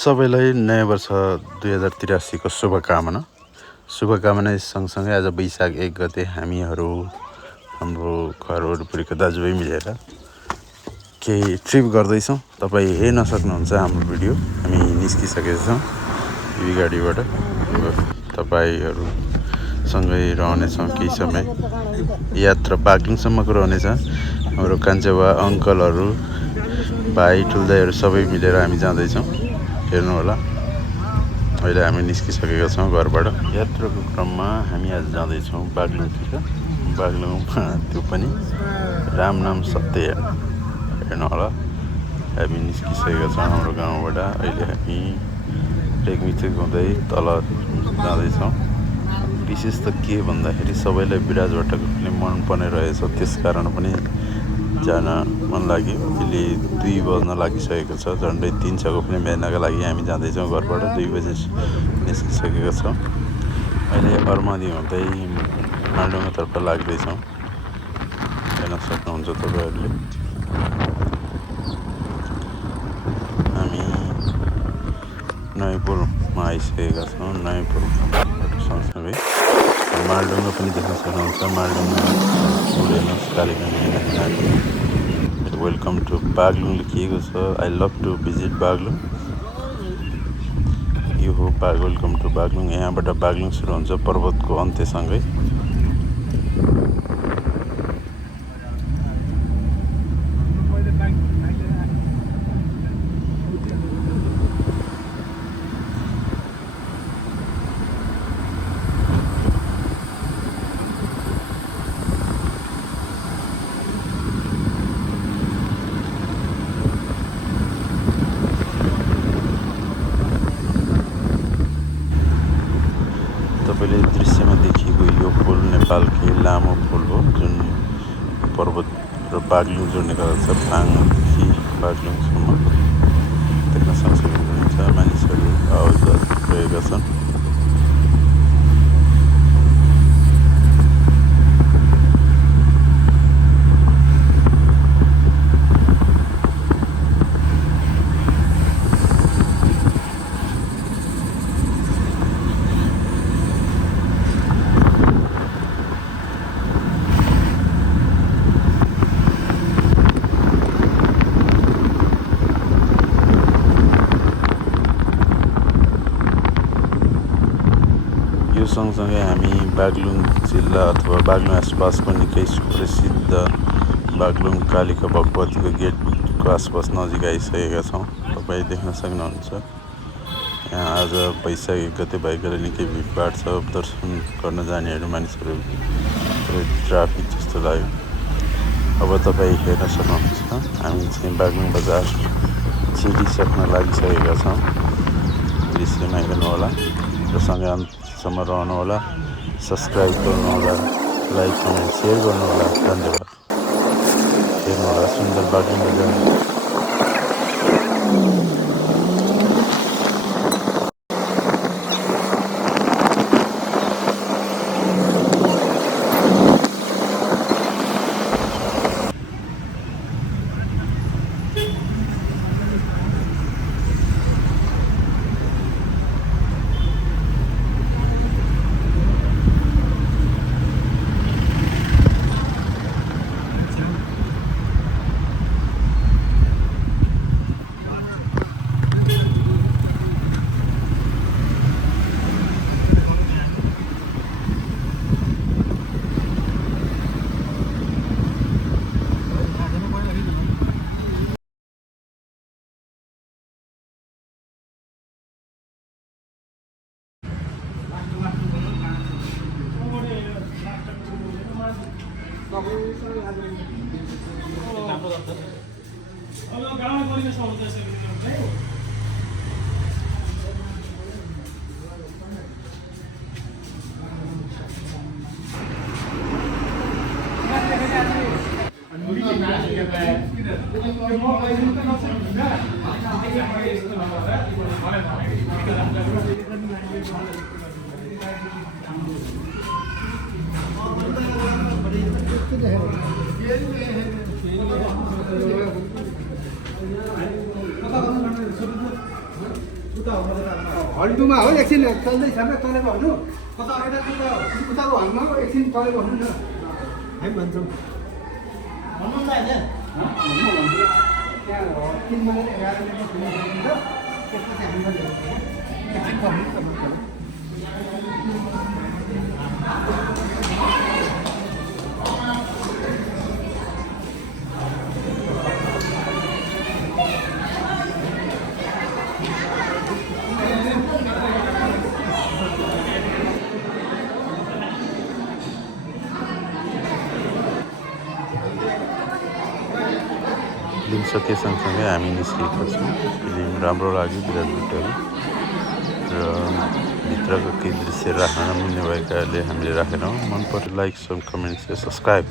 सबैलाई नयाँ वर्ष 2083 को शुभकामना सँगसँगै आज वैशाख 1 गते हामीहरू हाम्रो घर वरिपरिको दाजुभाइ मिलेर केही ट्रिप गर्दैछौँ। तपाईँ हेर्न सक्नुहुन्छ हाम्रो भिडियो। हामी निस्किसकेका छौँ टिभी गाडीबाट। तपाईँहरूसँगै रहनेछौँ केही समय। यात्रा बागलुङसम्मको रहनेछ। हाम्रो कान्छेबा अङ्कलहरू भाइ ठुल्दाईहरू सबै मिलेर हामी जाँदैछौँ। हेर्नु होला। अहिले हामी निस्किसकेका छौँ घरबाट। यात्राको क्रममा हामी आज जाँदैछौँ बागलुङतिर। बागलुङमा त्यो पनि राम नाम सत्य हेर्नु होला। हामी निस्किसकेका छौँ हाम्रो गाउँबाट। अहिले हामी टेकमिचेक हुँदै तल जाँदैछौँ। विशेष त के भन्दाखेरि सबैलाई विराज भट्टको फिल्म मनपर्ने रहेछ, त्यस कारण पनि जान मन लाग्यो। अहिले 2 बज्न लागिसकेको छ। झन्डै 3 छको फिल्म हेर्नका लागि हामी जाँदैछौँ घरबाट। 2 बजे निस्किसकेका छौँ। अहिले अर्मादी हुँदै मालडुङ्गातर्फ लाग्दैछौँ। हेर्न सक्नुहुन्छ तपाईँहरूले। हामी नयपुरमा आइसकेका छौँ। नयपुरबाट सँगसँगै मालडुङ्गा पनि देख्न सक्नुहुन्छ। मालडुङ्गा हेर्नुहोस्, कालीगङ्गा नदी। वेलकम टु बागलुङ लेखिएको छ। I love to visit Baglung. यो हो वेलकम टु बागलुङ। यहाँबाट बागलुङ सुरु हुन्छ पर्वतको अन्त्यसँगै। तपाईँले दृश्यमा देखिएको यो पुल नेपालकै लामो पुल हो, जुन पर्वत र बागलुङ जोड्ने गर्दछ। फाङदेखि बागलुङसम्म देख्न सक्नुहुन्छ। मानिसहरू आवाजात रहेका छन्। यो सँगसँगै हामी बागलुङ जिल्ला अथवा बागलुङ आसपासको निकै सुप्रसिद्ध बागलुङ कालिका भगवतीको गेटको आसपास नजिक आइसकेका छौँ। तपाईँ देख्न सक्नुहुन्छ। यहाँ आज वैशाख 1 गते भएकोले निकै भिडभाड छ। दर्शन गर्न जानेहरू मानिसहरू ट्राफिक जस्तो लाग्यो। अब तपाईँ हेर्न सक्नुहुन्छ। हामी चाहिँ बागलुङ बजार छिरिसक्न लागिसकेका छौँ। दृश्यमा हेर्नु होला र सँगै अन्त्यसम्म रहनु होला। सब्सक्राइब गर्नुहोला, लाइक कमेन्ट सेयर गर्नुहोला। धन्यवाद। हेर्नु होला सुन्दर बागलुङ बजार। हल्टुमा हो एकछिन चल्दैछ चलेको भन्नु कता उताको हलमा एकछिन चलेको भन्नु न हामी भन्छौँ त्यहाँ 3 बजे 11 बजे खुल्न सकिन्छ त्यसपछि हामीलाई एकछिन पर्नु फिल्म सके सँगसँगै हामी निस्केका छौँ फिल्म राम्रो लाग्यो विराट भुट्टोको र भित्रको केही दृश्य राख्न नमिल्ने भएकाले हामीले राखेनौँ मन पर्यो लाइक कमेन्ट सब्सक्राइब